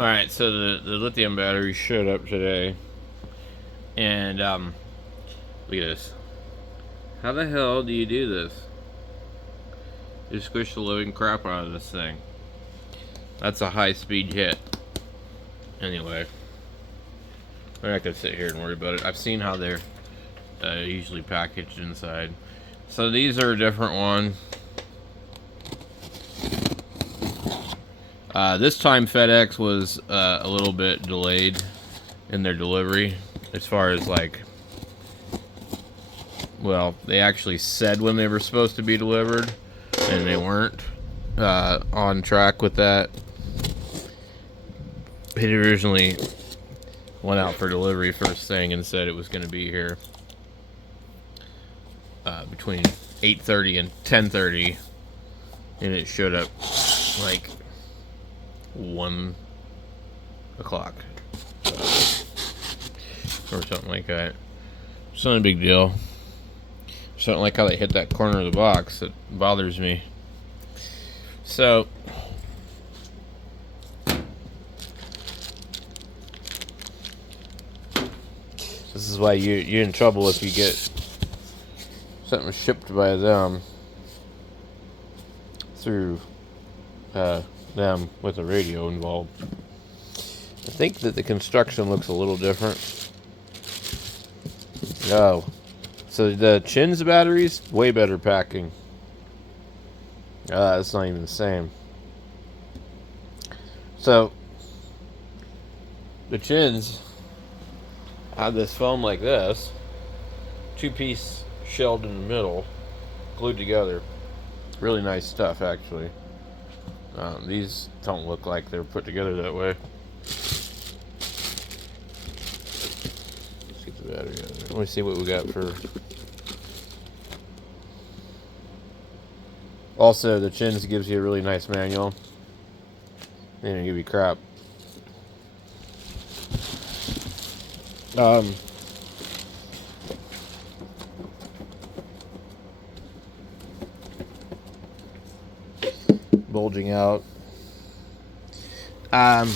Alright, so the lithium battery showed up today. And, look at this. How the hell do you do this? You squish the living crap out of this thing. That's a high-speed hit. Anyway. I'm not gonna sit here and worry about it. I've seen how they're usually packaged inside. So these are a different one. This time FedEx was a little bit delayed in their delivery as far as like, well, they actually said when they were supposed to be delivered and they weren't on track with that. It originally went out for delivery first thing and said it was going to be here between 8:30 and 10:30, and it showed up like 1 o'clock or something like that. It's not a big deal. Something like how they hit that corner of the box that bothers me. So this is why you're in trouble if you get something shipped by them through them with a radio involved. I think that the construction looks a little different. Oh, so the Chin's batteries, way better packing. It's not even the same. So the Chins have this foam like this, two-piece shelled in the middle, glued together. Really nice stuff, actually. These don't look like they're put together that way. Let's get the battery out of there. Let me see what we got for. Also, the Chins gives you a really nice manual. They didn't give you crap. Bulging out. I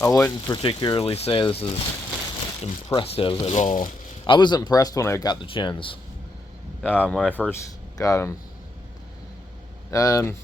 wouldn't particularly say this is impressive at all. I was impressed when I got the Chins. When I first got them.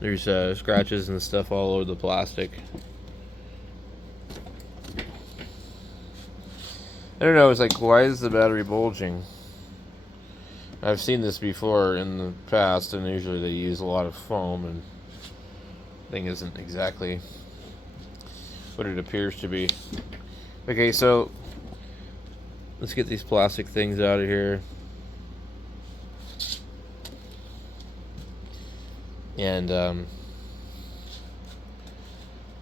There's scratches and stuff all over the plastic. I don't know, it's like, why is the battery bulging? I've seen this before in the past, and usually they use a lot of foam, and the thing isn't exactly what it appears to be. Okay, so let's get these plastic things out of here. And what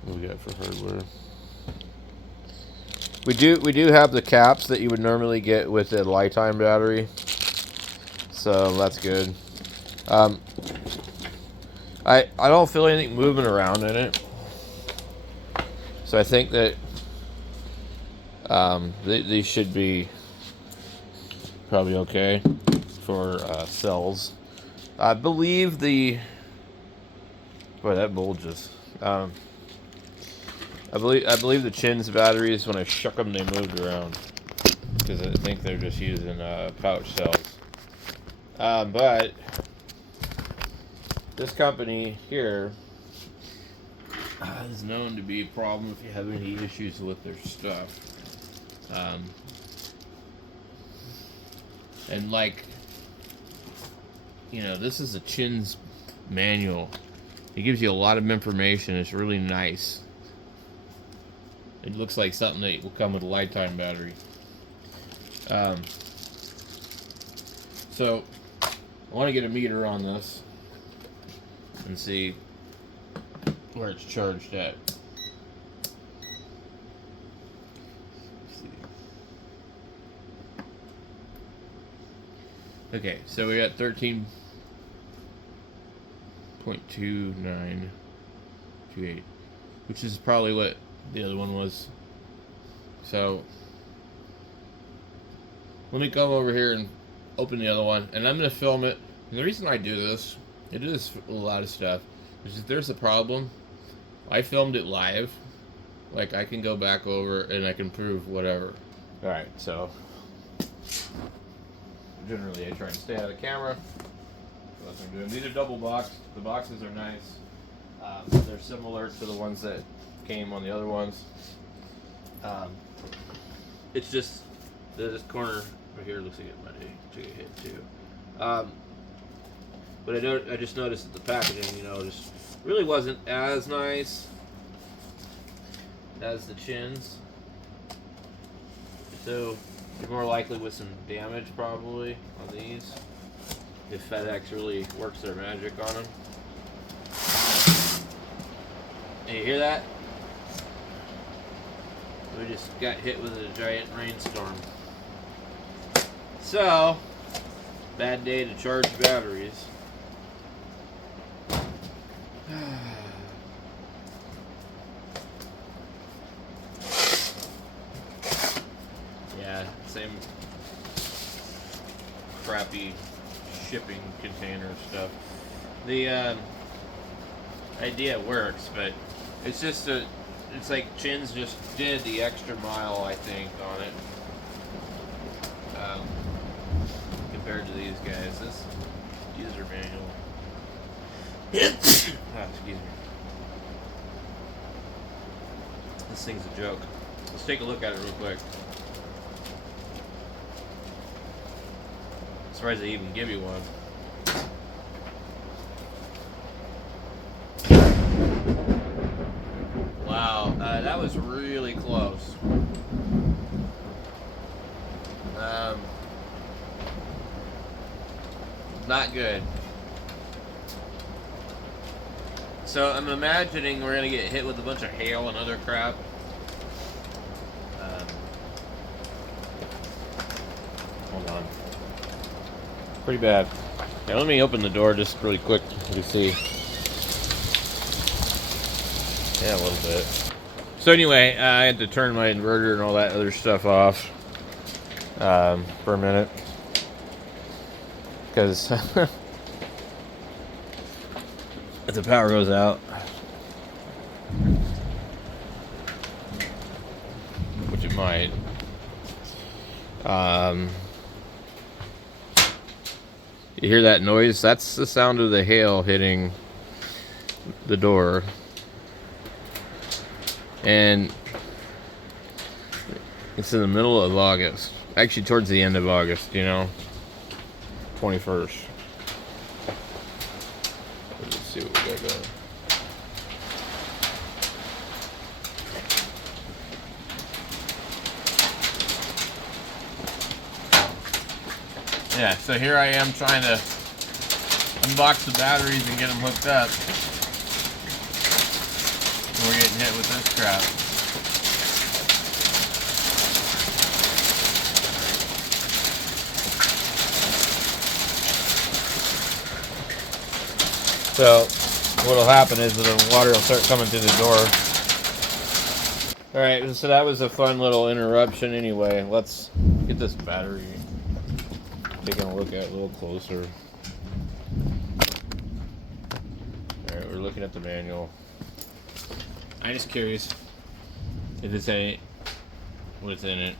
do we got for hardware? We do have the caps that you would normally get with a lifetime battery, so that's good. I don't feel anything moving around in it, so I think that these should be probably okay for cells. I believe the boy, that bulges. I believe the Chin's batteries, when I shook them, they moved around because I think they're just using pouch cells. But this company here is known to be a problem if you have any issues with their stuff. And like, you know, this is a Chin's manual. It gives you a lot of information. It's really nice. It looks like something that will come with a lifetime battery. So I want to get a meter on this and see where it's charged at. Let's see. Okay, so we got 13.2928, which is probably what the other one was. So let me come over here and open the other one, and I'm going to film it. And the reason I do this for a lot of stuff, If there's a problem, I filmed it live. Like, I can go back over and I can prove whatever. Alright, so generally I try and stay out of the camera. That's what I'm doing. These are double boxed. The boxes are nice. They're similar to the ones that came on the other ones. It's just this corner right here looks like it might take a hit too. But I just noticed that the packaging, you know, just really wasn't as nice as the chins. So you're more likely with some damage probably on these if FedEx really works their magic on them. And you hear that? We just got hit with a giant rainstorm. So, bad day to charge batteries. Yeah, same crappy shipping container stuff. The idea works, but it's just it's like Chin's just did the extra mile, I think, on it. Compared to these guys. This user manual. Excuse me. This thing's a joke. Let's take a look at it real quick. I'm surprised they even give you one. Wow, that was really close. Not good. So I'm imagining we're gonna get hit with a bunch of hail and other crap. Hold on. Pretty bad. Now let me open the door just really quick to see. Yeah, a little bit. So anyway, I had to turn my inverter and all that other stuff off for a minute. Because if the power goes out, which it might, you hear that noise? That's the sound of the hail hitting the door. And it's in the middle of August. Actually, towards the end of August, you know. 21st. Let's see what we got going. Yeah, so here I am trying to unbox the batteries and get them hooked up. And we're getting hit with this crap. So what'll happen is the water will start coming through the door. Alright, so that was a fun little interruption anyway. Let's get this battery taking a look at a little closer. Alright, we're looking at the manual. I'm just curious if it's any what's in it.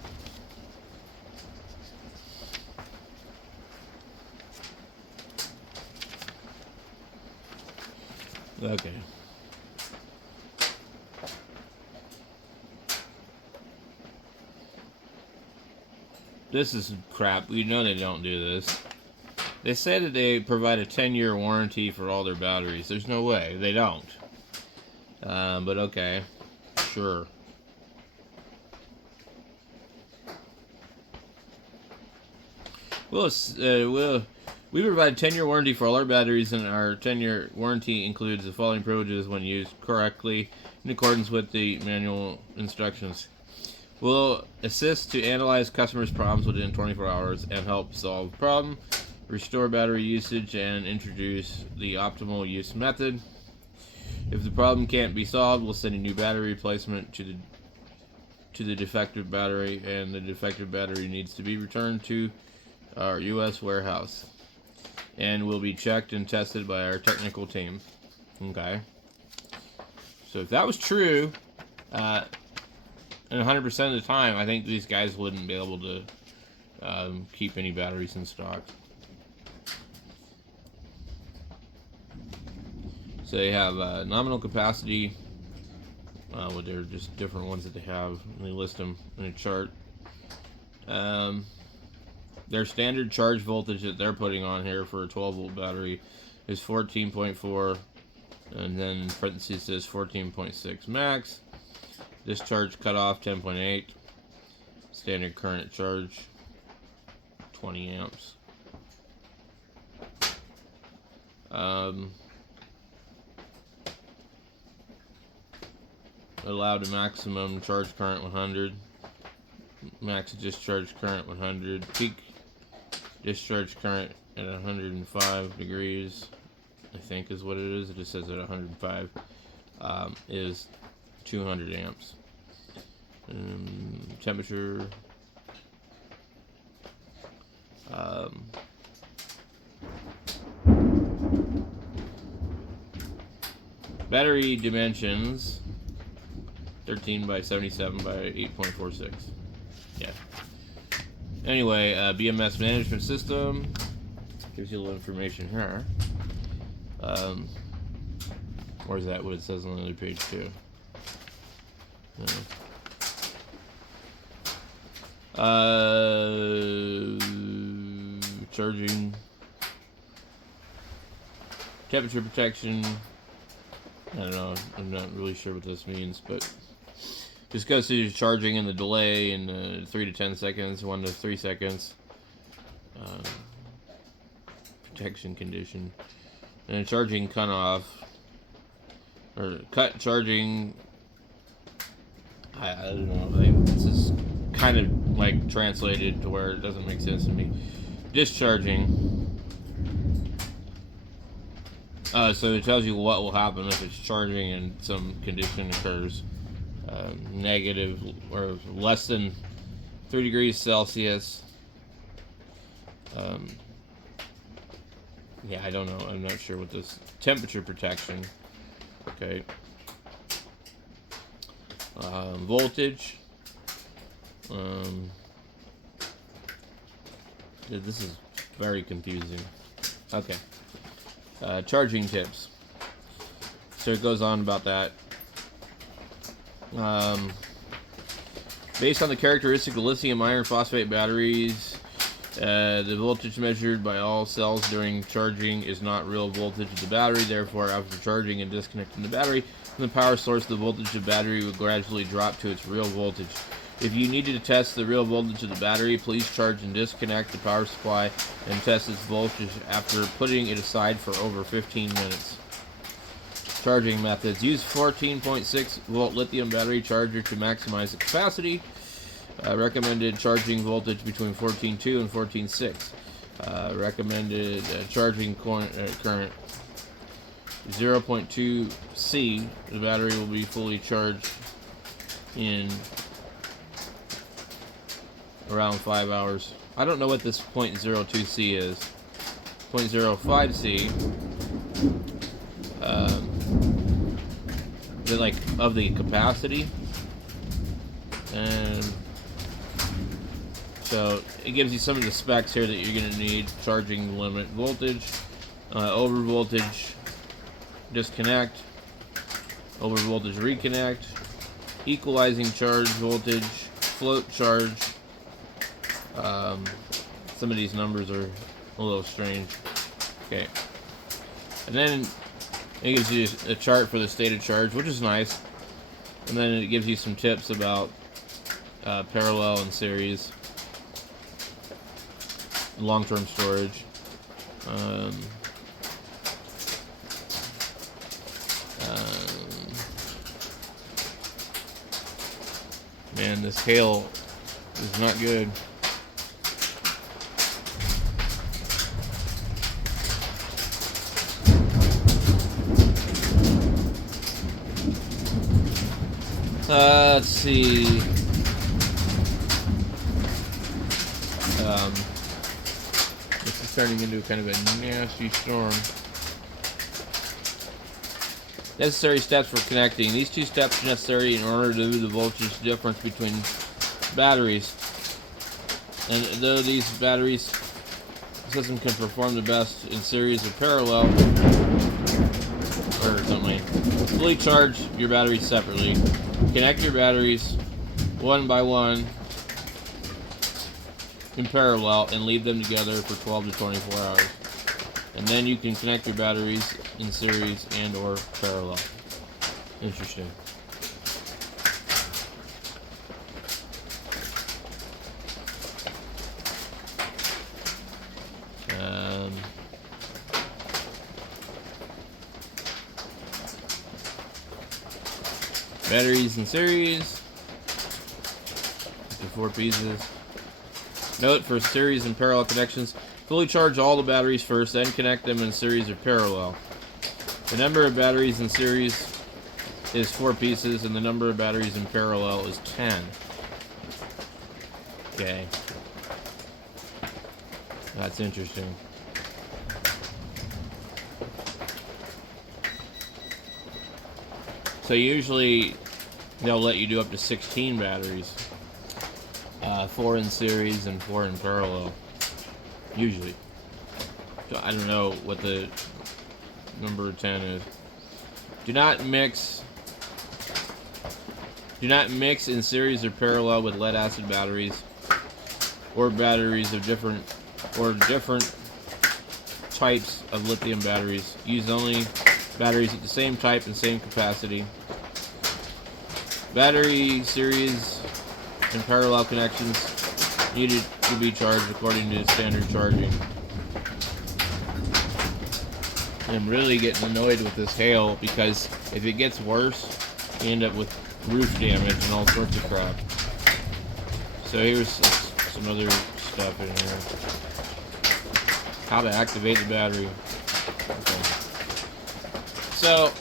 Okay. This is crap. We know they don't do this. They say that they provide a 10-year warranty for all their batteries. There's no way. They don't. But okay. Sure. We provide a 10-year warranty for all our batteries, and our 10-year warranty includes the following privileges when used correctly in accordance with the manual instructions. We'll assist to analyze customers' problems within 24 hours and help solve the problem, restore battery usage, and introduce the optimal use method. If the problem can't be solved, we'll send a new battery replacement to the defective battery, and the defective battery needs to be returned to our U.S. warehouse and will be checked and tested by our technical team. Okay. So if that was true, and 100% of the time, I think these guys wouldn't be able to keep any batteries in stock. So they have nominal capacity. Well, they're just different ones that they have, and they list them in a chart. Their standard charge voltage that they're putting on here for a 12-volt battery is 14.4, and then in parentheses says 14.6 max. Discharge cutoff 10.8. Standard current charge 20 amps. Allowed to maximum charge current 100. Max discharge current 100. Peak discharge current at 105 degrees, I think is what it is. It just says at 105 is 200 amps. Temperature. Battery dimensions 13 by 77 by 8.46. Yeah. Anyway, BMS management system gives you a little information here. Or is that what it says on the other page too? No. Charging, temperature protection. I don't know. I'm not really sure what this means, but just goes through charging and the delay in 3 to 10 seconds, 1 to 3 seconds. Protection condition. And charging cutoff. Or cut charging. I don't know. This is kind of like translated to where it doesn't make sense to me. Discharging. So it tells you what will happen if it's charging and some condition occurs. Negative or less than 3 degrees Celsius. Yeah, I don't know. I'm not sure what this temperature protection. Okay. Voltage. This is very confusing. Okay. Charging tips. So it goes on about that. Based on the characteristic of lithium iron phosphate batteries, the voltage measured by all cells during charging is not real voltage of the battery. Therefore, after charging and disconnecting the battery from the power source, the voltage of the battery will gradually drop to its real voltage. If you needed to test the real voltage of the battery, please charge and disconnect the power supply and test its voltage after putting it aside for over 15 minutes. Charging methods. Use 14.6 volt lithium battery charger to maximize the capacity. Recommended charging voltage between 14.2 and 14.6. Recommended charging current 0.2 C. The battery will be fully charged in around 5 hours. I don't know what this 0.02 C is. 0.05 C. Is it like of the capacity? And so it gives you some of the specs here that you're going to need. Charging limit voltage, over voltage disconnect, over voltage reconnect, equalizing charge voltage, float charge. Some of these numbers are a little strange. Okay. And then it gives you a chart for the state of charge, which is nice. And then it gives you some tips about parallel and series, long-term storage. Man, this hail is not good. Let's see. This is turning into kind of a nasty storm. Necessary steps for connecting. These 2 steps are necessary in order to do the voltage difference between batteries. And though these batteries system can perform the best in series or parallel, or something, fully charge your batteries separately. Connect your batteries one by one in parallel and leave them together for 12 to 24 hours. And then you can connect your batteries in series and or parallel. Interesting. Batteries in series. The 4 pieces. Note for series and parallel connections. Fully charge all the batteries first, then connect them in series or parallel. The number of batteries in series is 4 pieces, and the number of batteries in parallel is 10. Okay. That's interesting. So usually they'll let you do up to 16 batteries. 4 in series and 4 in parallel. Usually. So I don't know what the number 10 is. Do not mix in series or parallel with lead acid batteries or batteries of different types of lithium batteries. Use only batteries of the same type and same capacity. Battery series and parallel connections needed to be charged according to standard charging. I'm really getting annoyed with this hail because if it gets worse, you end up with roof damage and all sorts of crap. So here's some other stuff in here. How to activate the battery. Okay. So,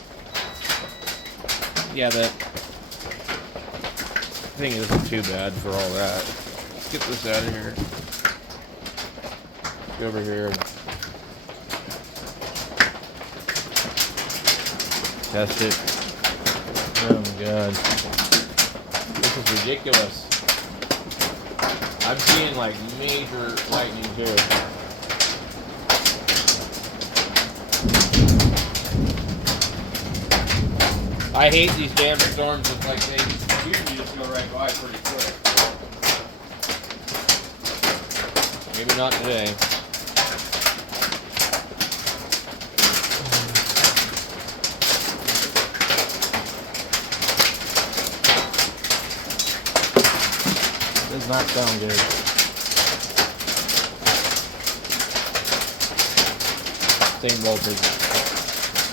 yeah, that thing isn't too bad for all that. Let's get this out of here. Go over here and test it. Oh my god. This is ridiculous. I'm seeing like major lightning here. I hate these damn storms. It's like they usually just go right by pretty quick. Maybe not today. Does not sound good. Same voltage.